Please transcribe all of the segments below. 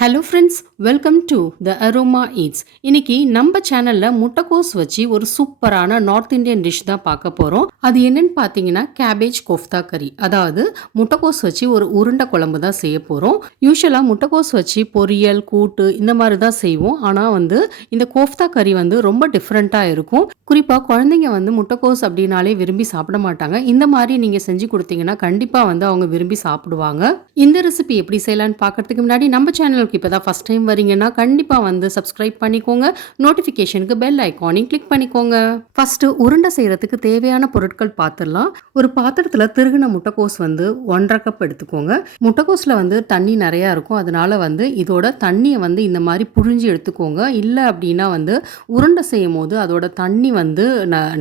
Hello friends, welcome to the aroma eats. இன்னைக்கு நம்ம சேனல்ல முட்டைக்கோஸ் வச்சு ஒரு சூப்பரான நார்த் இந்தியன் டிஷ் தான் பார்க்க போறோம். அது என்னன்னு பார்த்தீங்கன்னா கேபேஜ் கோஃப்தா கறி. அதாவது முட்டைக்கோஸ் வச்சு ஒரு உருண்டை குழம்பு தான் செய்ய போறோம். யூஸ்வலா முட்டைக்கோஸ் வச்சு பொரியல், கூட்டு இந்த மாதிரி தான் செய்வோம். ஆனா இந்த கோஃப்தா கறி ரொம்ப டிஃப்ரெண்டா இருக்கும். குறிப்பா குழந்தைங்க முட்டைக்கோஸ் அப்படின்னாலே விரும்பி சாப்பிட மாட்டாங்க. இந்த மாதிரி நீங்க செஞ்சு கொடுத்தீங்கன்னா கண்டிப்பா அவங்க விரும்பி சாப்பிடுவாங்க. இந்த ரெசிபி எப்படி செய்யலாம்னு பார்க்கறதுக்கு முன்னாடி நம்ம சேனல் இப்போ தான் ஃபஸ்ட் டைம் வரீங்கன்னா கண்டிப்பாக சப்ஸ்கிரைப் பண்ணிக்கோங்க. நோட்டிஃபிகேஷனுக்கு பெல் ஐக்கானையும் கிளிக் பண்ணிக்கோங்க. ஃபஸ்ட்டு உருண்டை செய்கிறதுக்கு தேவையான பொருட்கள் பார்த்துடலாம். ஒரு பாத்திரத்தில் திருகின முட்டைக்கோஸ் 1.5 கப் எடுத்துக்கோங்க. முட்டைக்கோஸில் தண்ணி நிறையா இருக்கும். அதனால இதோட தண்ணியை இந்த மாதிரி புழிஞ்சு எடுத்துக்கோங்க. இல்லை அப்படின்னா உருண்டை செய்யும் போது அதோட தண்ணி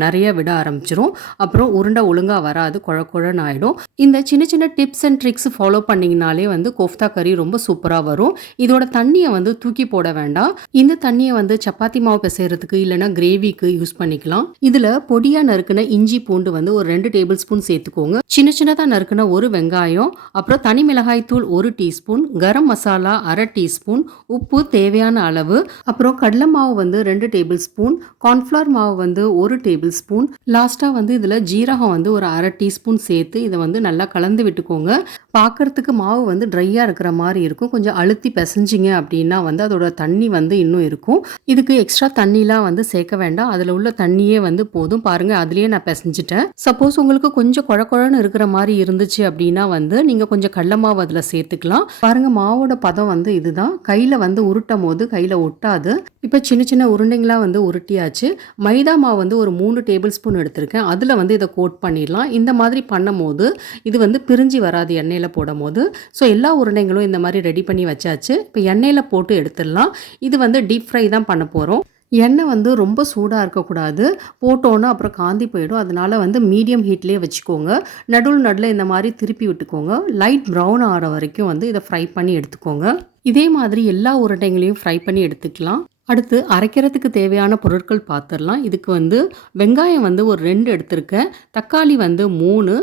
நிறைய விட ஆரம்பிச்சிரும். அப்புறம் உருண்டை ஒழுங்காக வராது, குழ குழன்னு ஆகிடும். இந்த சின்ன சின்ன டிப்ஸ் அண்ட் ட்ரிக்ஸ் ஃபாலோ பண்ணிங்கனாலே கோஃப்தா கறி ரொம்ப சூப்பராக வரும். இதோட தண்ணியை தூக்கி போட வேண்டாம். இந்த தண்ணியை சப்பாத்தி மாவு பிசைறதுக்கு இல்லைன்னா கிரேவிக்கு யூஸ் பண்ணிக்கலாம். இதுல பொடியா நறுக்குன இஞ்சி பூண்டு ஒரு 2 டேபிள் ஸ்பூன் சேர்த்துக்கோங்க. சின்ன சின்னதா நறுக்குன ஒரு வெங்காயம், அப்புறம் தனி மிளகாய் தூள் 1 டீஸ்பூன், கரம் மசாலா 1/2 டீஸ்பூன், உப்பு தேவையான அளவு, அப்புறம் கடலை மாவு 2 டேபிள் ஸ்பூன், கார்ன்ஃபிளவர் மாவு 1 டேபிள் ஸ்பூன், லாஸ்டா இதுல ஜீரகம் ஒரு 1/2 டீஸ்பூன் சேர்த்து இதை நல்லா கலந்து விட்டுக்கோங்க. பார்க்கறதுக்கு மாவு ட்ரையா இருக்கிற மாதிரி இருக்கும். கொஞ்சம் அழுத்தி பிசைஞ்சிங்க அப்படின்னா அதோட தண்ணி இன்னும் இருக்கும். இதுக்கு எக்ஸ்ட்ரா தண்ணிலாம் சேர்க்க வேண்டாம். அதில் உள்ள தண்ணியே போதும். பாருங்க, அதுலேயே நான் பிசைஞ்சிட்டேன். சப்போஸ் உங்களுக்கு கொஞ்சம் குழ குழன்னு இருக்கிற மாதிரி இருந்துச்சு அப்படின்னா நீங்கள் கொஞ்சம் கடலை மாவு அதில் சேர்த்துக்கலாம். பாருங்க, மாவோட பதம் இதுதான். கையில் உருட்டும் போது கையில் ஒட்டாது. இப்போ சின்ன சின்ன உருண்டைங்களாம் உருட்டியாச்சு. மைதா மாவு ஒரு 3 டேபிள் ஸ்பூன் எடுத்திருக்கேன். அதில் இதை கோட் பண்ணிடலாம். இந்த மாதிரி பண்ணும் போது இது பிரிஞ்சு வராது எண்ணெயில் போடும் போது. ஸோ எல்லா உருண்டைங்களும் இந்த மாதிரி ரெடி பண்ணி வச்சாச்சு. இப்போ எண்ணெயில் போட்டு எடுத்துடலாம். இது டீப் ஃப்ரை தான் பண்ண போகிறோம். எண்ணெய் ரொம்ப சூடாக இருக்கக்கூடாது. போட்டோன்னா அப்புறம் காந்தி போயிடும். அதனால் மீடியம் ஹீட்லேயே வச்சுக்கோங்க. நடுவில் இந்த மாதிரி திருப்பி விட்டுக்கோங்க. லைட் ப்ரௌன் ஆகிற வரைக்கும் இதை ஃப்ரை பண்ணி எடுத்துக்கோங்க. இதே மாதிரி எல்லா உருண்டைங்களையும் ஃப்ரை பண்ணி எடுத்துக்கலாம். அடுத்து அரைக்கிறதுக்கு தேவையான பொருட்கள் பார்த்துடலாம். இதுக்கு வெங்காயம் ஒரு 2 எடுத்திருக்கேன், தக்காளி 3,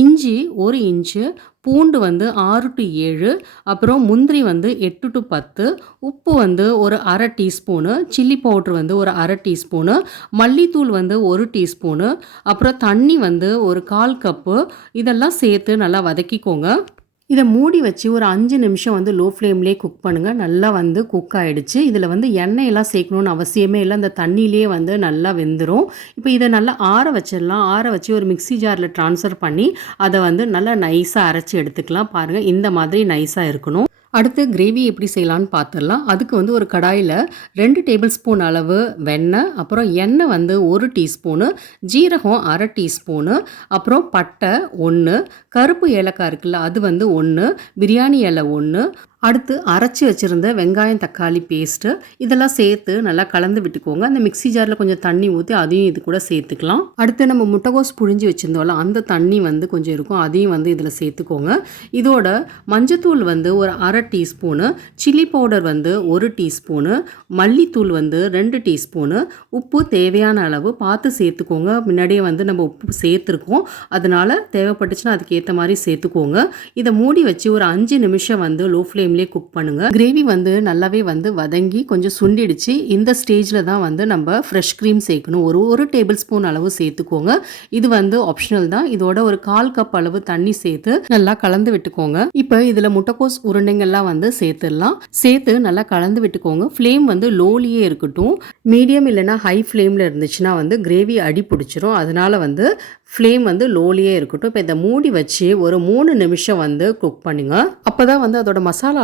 இஞ்சி 1 இன்ச்சு, பூண்டு 6 to 7, அப்புறம் முந்திரி 8 to 10, உப்பு ஒரு 1/2 டீஸ்பூனு, சில்லி பவுட்ரு ஒரு 1/2 டீஸ்பூனு, மல்லித்தூள் 1 டீஸ்பூனு, அப்புறம் தண்ணி ஒரு 1/4 கப்பு. இதெல்லாம் சேர்த்து நல்லா வதக்கிக்கோங்க. இதை மூடி வச்சு ஒரு 5 நிமிஷம் லோ ஃப்ளேம்லேயே குக் பண்ணுங்கள். நல்லா குக் ஆகிடுச்சு. இதில் எண்ணெயெல்லாம் சேர்க்கணுன்னு அவசியமே இல்லை. அந்த தண்ணியிலே நல்லா வெந்துடும். இப்போ இதை நல்லா ஆற வச்சிடலாம். ஆற வச்சு ஒரு மிக்ஸி ஜாரில் ட்ரான்ஸ்ஃபர் பண்ணி அதை நல்லா நைஸாக அரைச்சி எடுத்துக்கலாம். பாருங்கள், இந்த மாதிரி நைஸாக இருக்கணும். அடுத்து கிரேவி எப்படி செய்யலான்னு பார்த்துடலாம். அதுக்கு ஒரு கடாயில் 2 டேபிள் ஸ்பூன் அளவு வெண்ணெய், அப்புறம் எண்ணெய் 1 டீஸ்பூனு, ஜீரகம் 1/2 டீஸ்பூனு, அப்புறம் பட்டை 1, கருப்பு ஏலக்காய் இருக்குல்ல அது 1, பிரியாணி இலை 1, அடுத்து அரைச்சி வச்சுருந்த வெங்காயம் தக்காளி பேஸ்ட்டு இதெல்லாம் சேர்த்து நல்லா கலந்து விட்டுக்கோங்க. அந்த மிக்ஸி ஜாரில் கொஞ்சம் தண்ணி ஊற்றி அதையும் இது கூட சேர்த்துக்கலாம். அடுத்து நம்ம முட்டைக்கோஸ் புழிஞ்சு வச்சுருந்தோம்ல அந்த தண்ணி கொஞ்சம் இருக்கும், அதையும் இதில் சேர்த்துக்கோங்க. இதோட மஞ்சத்தூள் ஒரு 1/2 டீஸ்பூனு, சில்லி பவுடர் 1 டீஸ்பூனு, மல்லித்தூள் 2 டீஸ்பூனு, உப்பு தேவையான அளவு பார்த்து சேர்த்துக்கோங்க. முன்னாடியே நம்ம உப்பு சேர்த்துருக்கோம், அதனால் தேவைப்பட்டுச்சுன்னா அதுக்கேற்ற மாதிரி சேர்த்துக்கோங்க. இதை மூடி வச்சு ஒரு 5 நிமிஷம் லோ ஃப்ளேம் குக் பண்ணுங்க. கிரேவி நல்லாவே வதங்கி கொஞ்சம் சுண்டிடுச்சு. இந்த ஸ்டேஜில் தான் நம்ம ஃப்ரெஷ் க்ரீம் சேர்க்கணும். ஒரு டேபிள் ஸ்பூன் அளவு சேர்த்துக்கோங்க. இது ஆப்ஷனல் தான். இதோட ஒரு 1/4 கப் அளவு தண்ணி சேர்த்து நல்லா கலந்து விட்டுக்கோங்க. இப்போ இதில் முட்டைக்கோஸ் உருண்டைங்கள்லாம் சேர்த்துடலாம். சேர்த்து நல்லா கலந்து விட்டுக்கோங்க. ஃப்ளேம் லோலியே இருக்கட்டும். மீடியம் இல்லைன்னா ஹை ஃப்ளேமில் இருந்துச்சுன்னா கிரேவி அடி பிடிச்சிரும். அதனால ஃப்ளேம் லோலியே இருக்கட்டும். இப்போ இதை மூடி வச்சு ஒரு 3 நிமிஷம் குக் பண்ணுங்க. அப்போ தான் அதோட மசாலாலாம்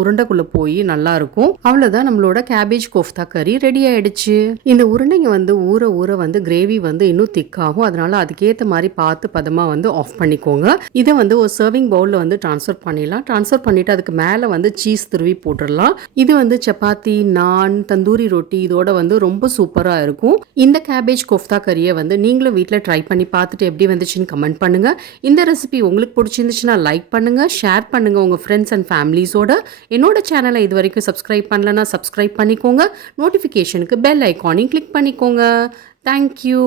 உருண்டைக்குள்ளே போய் நல்லாயிருக்கும். அவ்வளோதான், நம்மளோட கேபேஜ் கோஃப்தா கறி ரெடி ஆகிடுச்சு. இந்த உருண்டைங்க ஊற ஊற கிரேவி இன்னும் திக்காகும். அதனால அதுக்கேற்ற மாதிரி பார்த்து பதமாக ஆஃப் பண்ணிக்கோங்க. இதை ஒரு சர்விங் பவுலில் ட்ரான்ஸ்ஃபர் பண்ணிடலாம். ட்ரான்ஸ்ஃபர் பண்ணிவிட்டு அதுக்கு மேலே சீஸ் துருவி போட்டுடலாம். இது சப்பாத்தி, நான், தந்தூரி ரொட்டி இதோட ரொம்ப சூப்பராக இருக்கும். இந்த கேபேஜ் கோஃப்தா கறியை நீங்களும் வீட்டில் ட்ரை பண்ணி பார்த்துட்டு எப்படி வந்துச்சுன்னு கமெண்ட் பண்ணுங்கள். இந்த ரெசிபி உங்களுக்கு பிடிச்சிருந்துச்சுன்னா லைக் பண்ணுங்கள், ஷேர் பண்ணுங்கள் உங்கள் ஃப்ரெண்ட்ஸ் அண்ட் ஃபேமிலிஸோட. என்னோட சேனலை இது வரைக்கும் சப்ஸ்கிரைப் பண்ணலன்னா சப்ஸ்கிரைப் பண்ணிக்கோங்க. நோட்டிஃபிகேஷனுக்கு பெல் ஐக்கானையும் கிளிக் பண்ணிக்கோங்க. தேங்க்யூ.